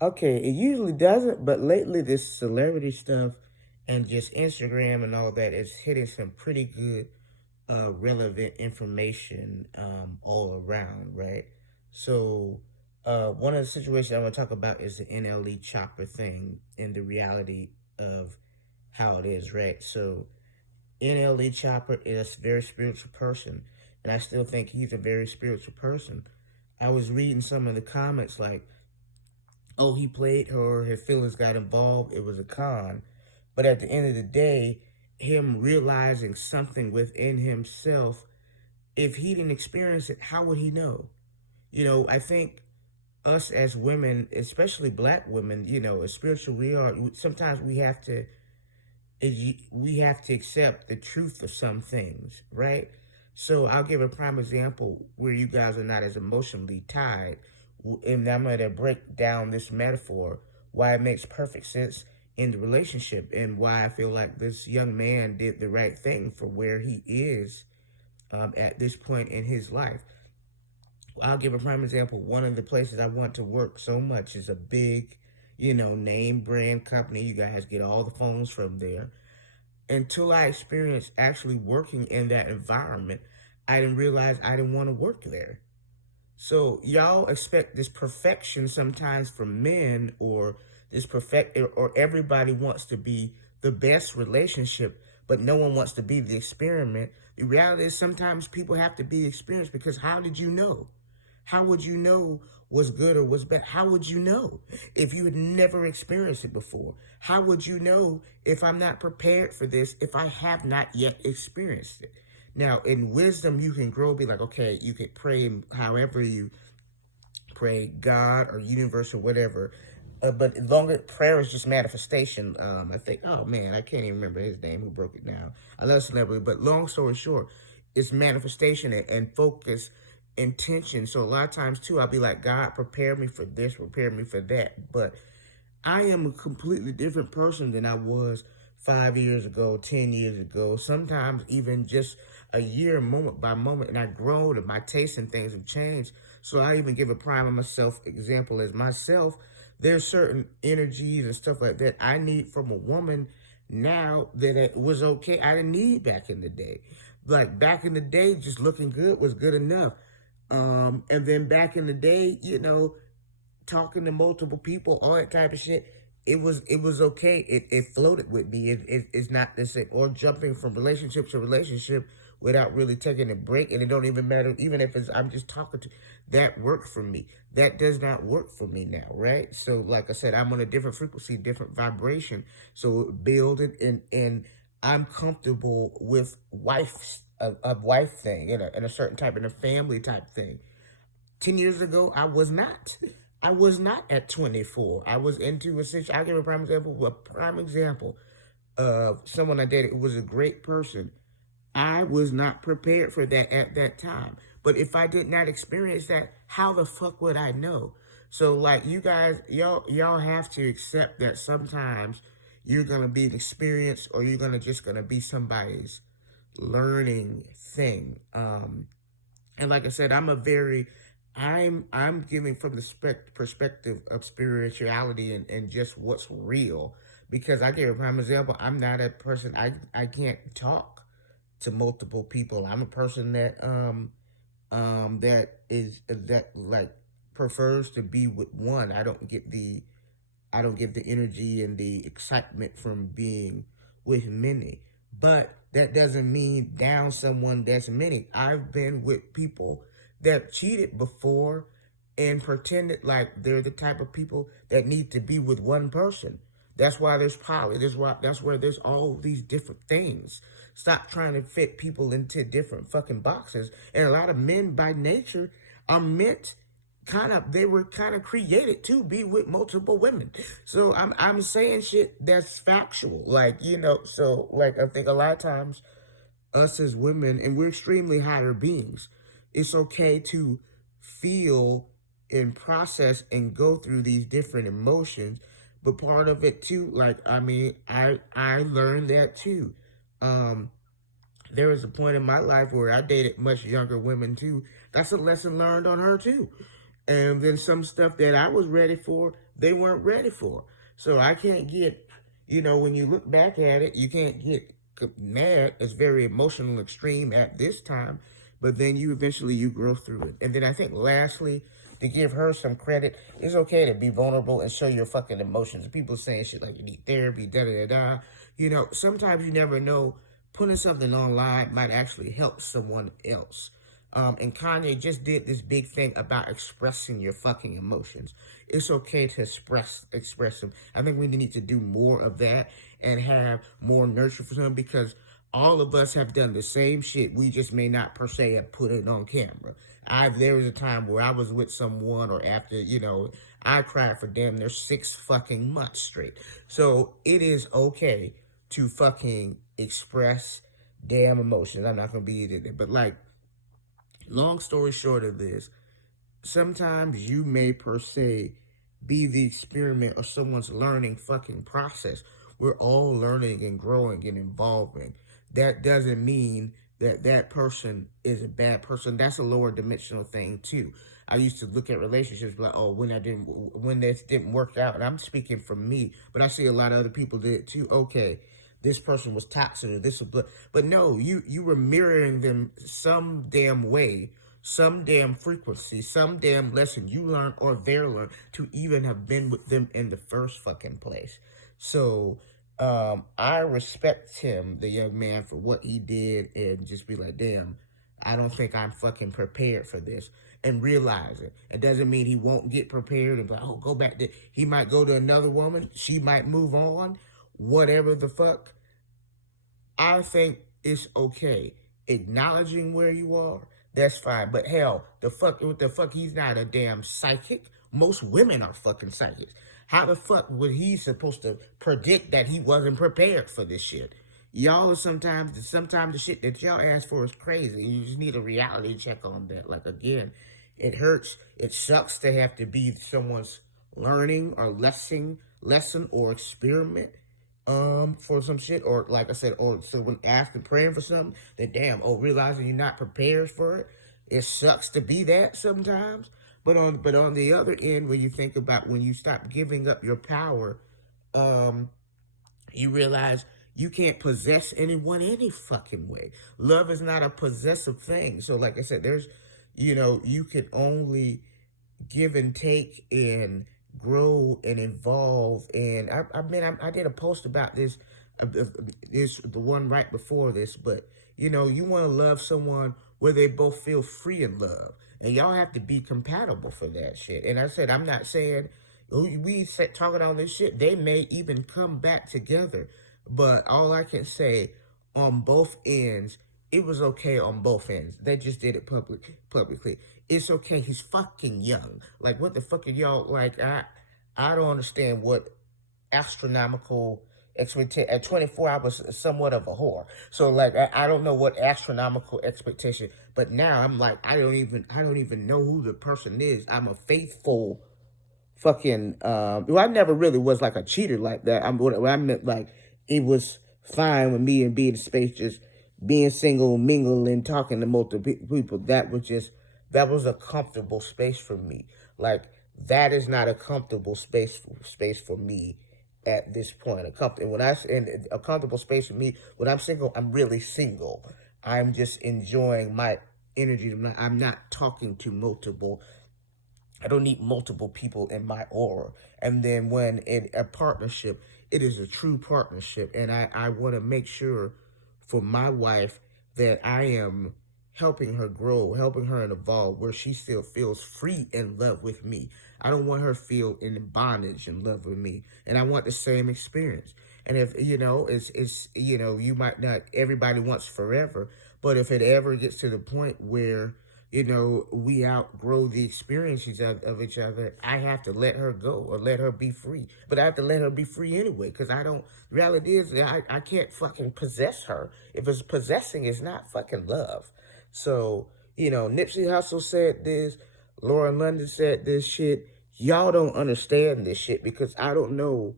Okay, it usually doesn't, but lately this celebrity stuff and just Instagram and all that is hitting some pretty good relevant information all around, right? So one of the situations I want to talk about is the NLE Chopper thing and the reality of how it is, right? So NLE Chopper is a very spiritual person, and I still think he's a very spiritual person. I was reading some of the comments like, oh, he played her, his feelings got involved, it was a con. But at the end of the day, him realizing something within himself, if he didn't experience it, how would he know? I think us as women, especially black women, as spiritual we are, sometimes we have to accept the truth of some things, right? So I'll give a prime example where you guys are not as emotionally tied, and I'm going to break down this metaphor why it makes perfect sense in the relationship and why I feel like this young man did the right thing for where he is at this point in his life. I'll give a prime example. One of the places I want to work so much is a big, name brand company. You guys get all the phones from there. Until I experienced actually working in that environment, I didn't realize I didn't want to work there. So y'all expect this perfection sometimes from men, or this perfect, or everybody wants to be the best relationship, but no one wants to be the experiment. The reality is sometimes people have to be experienced, because how did you know? How would you know what's good or what's bad? How would you know if you had never experienced it before? How would you know if I'm not prepared for this, if I have not yet experienced it? Now, in wisdom, you can grow, be like, okay, you can pray however you pray, God or universe or whatever. But longer prayer is just manifestation. I think, oh man, I can't even remember his name who broke it down. I love celebrity, but long story short, it's manifestation and focus, intention. So a lot of times too, I'll be like, God, prepare me for this, prepare me for that. But I am a completely different person than I was 5 years ago, 10 years ago, sometimes even just a year, moment by moment. And I've grown and my tastes and things have changed. So I even give a prime of myself example as myself. There's certain energies and stuff like that I need from a woman now that it was okay. I didn't need back in the day. Like back in the day, just looking good was good enough. And then back in the day, talking to multiple people, all that type of shit. It was okay. It floated with me. It's not the same. Or jumping from relationship to relationship without really taking a break, and it don't even matter. Even if it's I'm just talking to, that worked for me. That does not work for me now, right? So, like I said, I'm on a different frequency, different vibration. So build it, and I'm comfortable with a wife thing, and a certain type, and a family type thing. 10 years ago, I was not. I was not at 24. I was into a situation. I'll give a prime example. A prime example of someone I dated who was a great person. I was not prepared for that at that time. But if I did not experience that, how the fuck would I know? So like you guys, y'all have to accept that sometimes you're gonna be an experience, or you're gonna be somebody's learning thing. And like I said, I'm giving from the perspective of spirituality and just what's real. Because I gave a prime example. I'm not a person. I can't talk to multiple people. I'm a person that like prefers to be with one. I don't get the energy and the excitement from being with many. But that doesn't mean down someone that's many. I've been with people that cheated before and pretended like they're the type of people that need to be with one person. That's why there's poly. That's where there's all these different things. Stop trying to fit people into different fucking boxes. And a lot of men by nature are meant they were kind of created to be with multiple women. So I'm saying shit that's factual. Like, so like I think a lot of times us as women, and we're extremely higher beings, it's okay to feel and process and go through these different emotions. But part of it too, like I learned that too. Um there was a point in my life where I dated much younger women too. That's a lesson learned on her too. And then some stuff that I was ready for, they weren't ready for. So I can't get, when you look back at it, you can't get mad. It's very emotional, extreme at this time, but then you grow through it. And then I think lastly, to give her some credit, it's okay to be vulnerable and show your fucking emotions. People saying shit like you need therapy, da da da da. Sometimes you never know. Putting something online might actually help someone else. And Kanye just did this big thing about expressing your fucking emotions. It's okay to express them. I think we need to do more of that and have more nurture for them, because all of us have done the same shit. We just may not per se have put it on camera. There was a time where I was with someone, or after, I cried for damn near 6 fucking months straight. So it is okay to fucking express damn emotions. I'm not gonna be it, but like, long story short of this, sometimes you may per se be the experiment of someone's learning fucking process. We're all learning and growing and evolving. That doesn't mean that that person is a bad person. That's a lower dimensional thing too. I used to look at relationships like, oh, when this didn't work out, and I'm speaking from me, but I see a lot of other people did it too. Okay, this person was toxic, or this was, but no, you were mirroring them some damn way, some damn frequency, some damn lesson you learned or they learned to even have been with them in the first fucking place. So I respect him, the young man, for what he did, and just be like, damn, I don't think I'm fucking prepared for this, and realize it. It doesn't mean he won't get prepared and be like, oh, go back to, he might go to another woman, she might move on, whatever the fuck. I think it's okay. Acknowledging where you are, that's fine. But hell, what the fuck, he's not a damn psychic. Most women are fucking psychics. How the fuck was he supposed to predict that he wasn't prepared for this shit? Y'all are sometimes the shit that y'all ask for is crazy. You just need a reality check on that. Like, again, it hurts. It sucks to have to be someone's learning or lesson or experiment for some shit, or like I said, or so when after praying for something, then damn, realizing you're not prepared for it, it sucks to be that sometimes. But on the other end, when you think about when you stop giving up your power, you realize you can't possess anyone any fucking way. Love is not a possessive thing. So like I said, you can only give and take and grow and evolve. And I did a post about this, the one right before this, but you want to love someone where they both feel free in love, and y'all have to be compatible for that shit. And I said, I'm not saying talking all this shit, they may even come back together, but all I can say, on both ends, it was okay on both ends. They just did it publicly. It's okay. He's fucking young. Like, what the fuck are y'all, like, I don't understand what astronomical expectation. At 24, I was somewhat of a whore. So, like, I don't know what astronomical expectation, but now I'm like, I don't even know who the person is. I'm a faithful fucking, well, I never really was like a cheater like that. What I meant, like, it was fine with me and being in space, just being single, mingling, talking to multiple people. That was a comfortable space for me. Like, that is not a comfortable space for me at this point. A comfortable space for me, when I'm single, I'm really single. I'm just enjoying my energy. I'm not talking to multiple. I don't need multiple people in my aura. And then when in a partnership, it is a true partnership. And I want to make sure for my wife that I am helping her grow, helping her evolve, where she still feels free in love with me. I don't want her to feel in bondage in love with me. And I want the same experience. And if, you might not, everybody wants forever, but if it ever gets to the point where, we outgrow the experiences of each other, I have to let her go or let her be free. But I have to let her be free anyway, because the reality is I can't fucking possess her. If it's possessing, it's not fucking love. So, Nipsey Hussle said this, Lauren London said this shit. Y'all don't understand this shit, because I don't know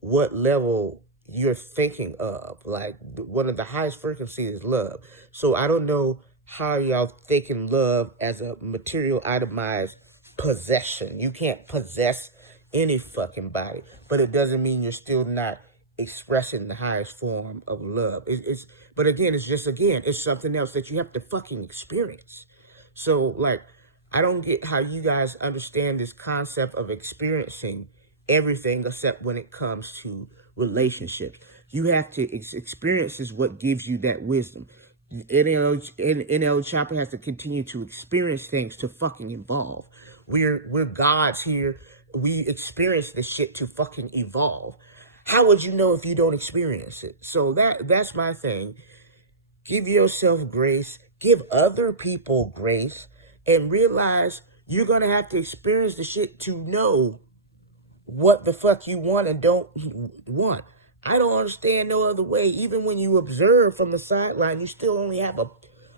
what level you're thinking of. Like, one of the highest frequencies is love. So I don't know how y'all thinking love as a material itemized possession. You can't possess any fucking body, but it doesn't mean you're still not expressing the highest form of love. But again, it's just, again, it's something else that you have to fucking experience. So, like, I don't get how you guys understand this concept of experiencing everything except when it comes to relationships. You have to experience is what gives you that wisdom. NLE Choppa has to continue to experience things to fucking evolve. We're gods here. We experience this shit to fucking evolve. How would you know if you don't experience it? So that's my thing. Give yourself grace. Give other people grace. And realize you're going to have to experience the shit to know what the fuck you want and don't want. I don't understand no other way. Even when you observe from the sideline, you still only have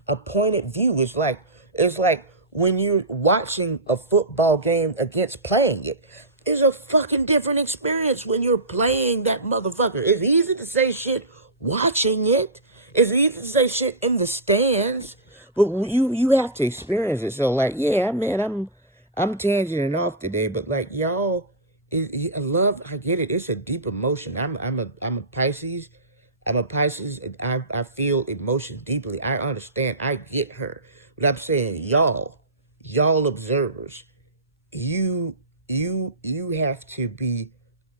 a pointed view. It's like when you're watching a football game against playing it. It's a fucking different experience when you're playing that motherfucker. It's easy to say shit watching it. It's easy to say shit in the stands, but you have to experience it. So, like, yeah, man, I'm tangenting off today, but like, y'all, love, I get it. It's a deep emotion. I'm a Pisces. I'm a Pisces, and I feel emotion deeply. I understand. I get her. But I'm saying, y'all observers, you have to be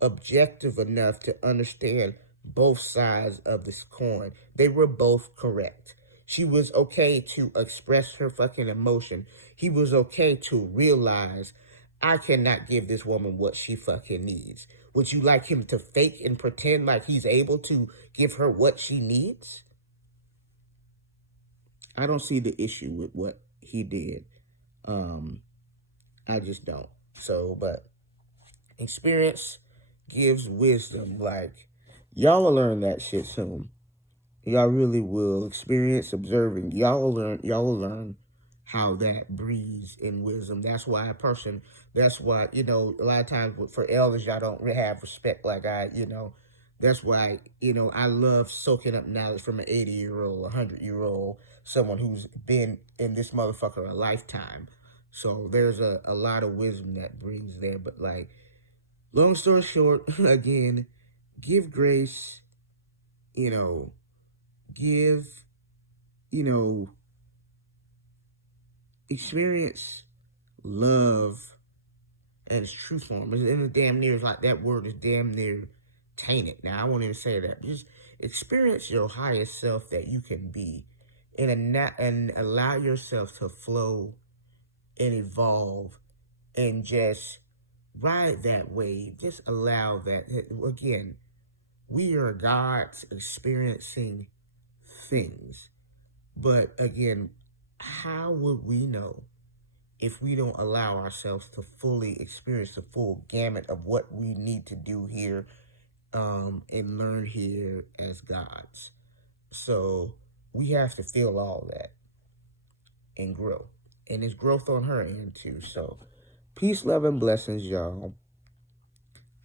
objective enough to understand both sides of this coin. They were both correct. She was okay to express her fucking emotion. He was okay to realize, I cannot give this woman what she fucking needs. Would you like him to fake and pretend like he's able to give her what she needs? I don't see the issue with what he did. I just don't. So, but experience gives wisdom. Like, y'all will learn that shit soon. Y'all really will. Experience observing. Y'all will learn how that breeds in wisdom. That's why that's why, a lot of times for elders, y'all don't really have respect like that's why, I love soaking up knowledge from an 80-year-old, 100-year-old, someone who's been in this motherfucker a lifetime. So there's a lot of wisdom that brings there. But, like, long story short, again, give grace, give, experience love at its true form. And the damn near is like that word is damn near tainted. Now, I won't even say that. Just experience your highest self that you can be, and allow yourself to flow and evolve and just ride that wave. Just allow that. Again, we are gods experiencing things. But again, how would we know if we don't allow ourselves to fully experience the full gamut of what we need to do here and learn here as gods? So we have to feel all that and grow. And it's growth on her end too. So peace, love, and blessings, y'all.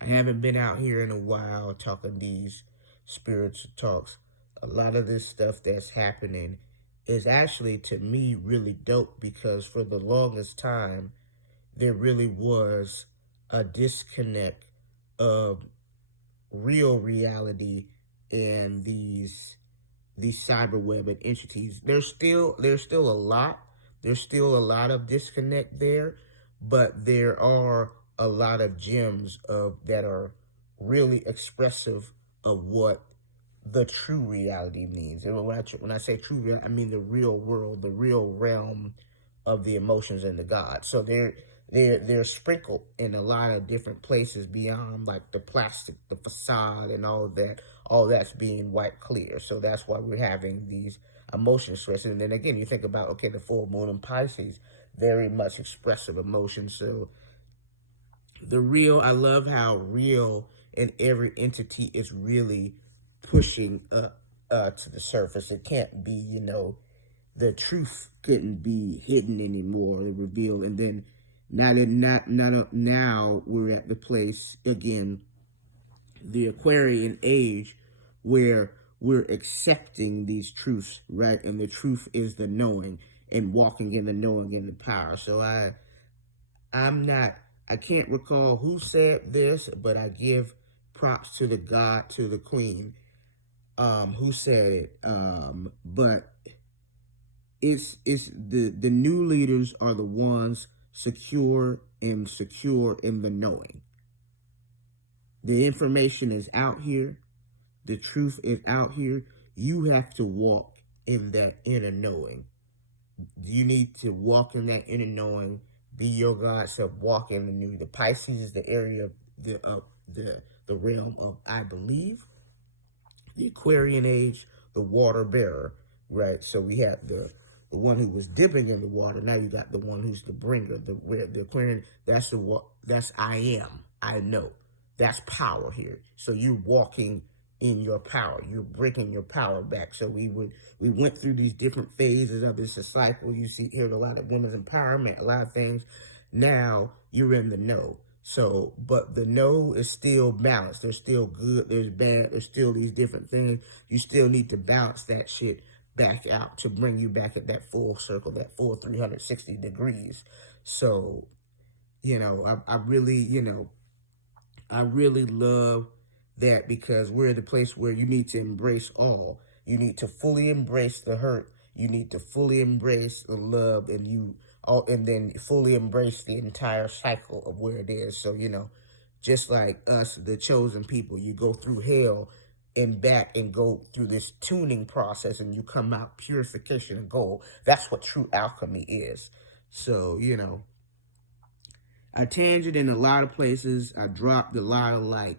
I haven't been out here in a while talking these spiritual talks. A lot of this stuff that's happening is actually, to me, really dope, because for the longest time, there really was a disconnect of real reality and these cyber web and entities. There's still a lot of disconnect there, but there are a lot of gems that are really expressive of what the true reality means. And when I say true reality, I mean the real world, the real realm of the emotions and the gods. So they're sprinkled in a lot of different places beyond, like, the plastic, the facade, and all that. All that's being wiped clear. So that's why we're having these emotion stresses. And then again, you think about, okay, the full moon in Pisces, very much expressive emotions. So I love how real and every entity is really pushing up to the surface. It can't be, the truth couldn't be hidden anymore, revealed. And then now we're at the place again, the Aquarian age, where we're accepting these truths, right? And the truth is the knowing, and walking in the knowing and the power. So I I can't recall who said this, but I give props to the queen, who said it. But it's the new leaders are the ones secure in the knowing. The information is out here. The truth is out here. You have to walk in that inner knowing. You need to walk in that inner knowing. Be your God self. Walk in the new. The Pisces is the area of the realm of I believe. The Aquarian age, the water bearer, right? So we have the one who was dipping in the water. Now you got the one who's the bringer, the Aquarian. That's I am. I know. That's power here. So you're walking in your power. You're breaking your power back. So we went through these different phases of this cycle. You hear a lot of women's empowerment, a lot of things. Now you're in the know. So, but the no is still balanced. There's still good, there's bad, there's still these different things. You still need to balance that shit back out to bring you back at that full circle, that full 360 degrees. So, I really love that, because we're at a place where you need to embrace all. You need to fully embrace the hurt. You need to fully embrace the love, and then fully embrace the entire cycle of where it is. So, just like us, the chosen people, you go through hell and back and go through this tuning process, and you come out purification and gold. That's what true alchemy is. So, I tangent in a lot of places. I dropped a lot of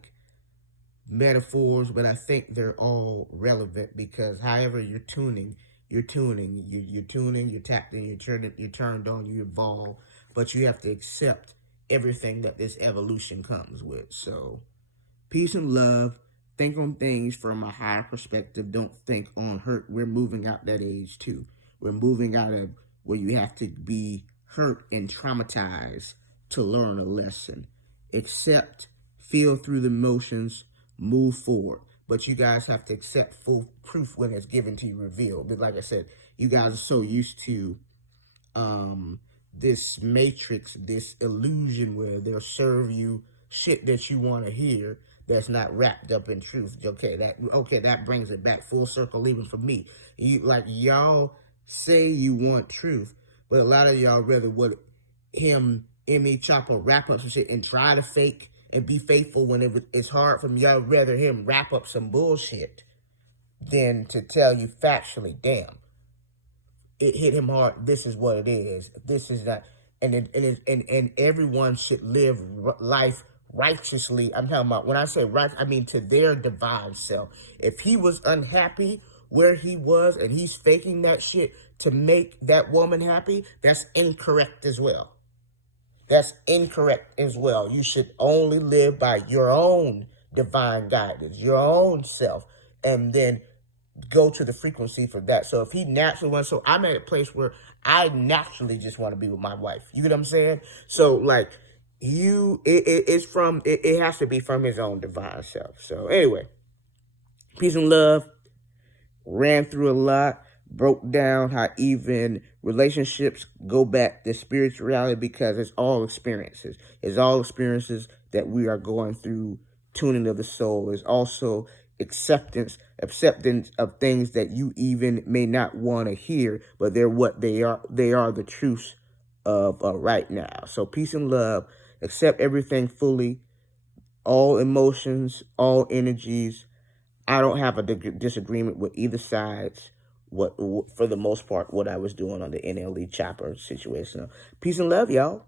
metaphors, but I think they're all relevant, because however you're tuning, you're tapped in, you're turned on, you evolve, but you have to accept everything that this evolution comes with. So, peace and love. Think on things from a higher perspective. Don't think on hurt. We're moving out that age too. We're moving out of where you have to be hurt and traumatized to learn a lesson. Accept, feel through the motions, move forward. But you guys have to accept full proof when it's given to you, revealed. But like I said, you guys are so used to this matrix, this illusion where they'll serve you shit that you want to hear that's not wrapped up in truth. Okay, that brings it back full circle, even for me. Y'all say you want truth, but a lot of y'all rather what NLE Choppa wrap up some shit and try to fake and be faithful when it's hard for me. Y'all rather him wrap up some bullshit than to tell you factually, damn, it hit him hard. This is what it is. This is that, and everyone should live life righteously. I'm talking about, when I say right, I mean to their divine self. If he was unhappy where he was and he's faking that shit to make that woman happy, that's incorrect as well. That's incorrect as well. You should only live by your own divine guidance, your own self, and then go to the frequency for that. So if he naturally wants, so I'm at a place where I naturally just want to be with my wife. You get what I'm saying? So it has to be from his own divine self. So anyway, peace and love. Ran through a lot, broke down how even relationships go back to spirituality, because it's all experiences. It's all experiences that we are going through. Tuning of the soul is also acceptance of things that you even may not want to hear, but they're what they are. They are the truths of right now. So peace and love. Accept everything fully, all emotions, all energies. I don't have a disagreement with either sides. For the most part, what I was doing on the NLE Choppa situation. Peace and love, y'all.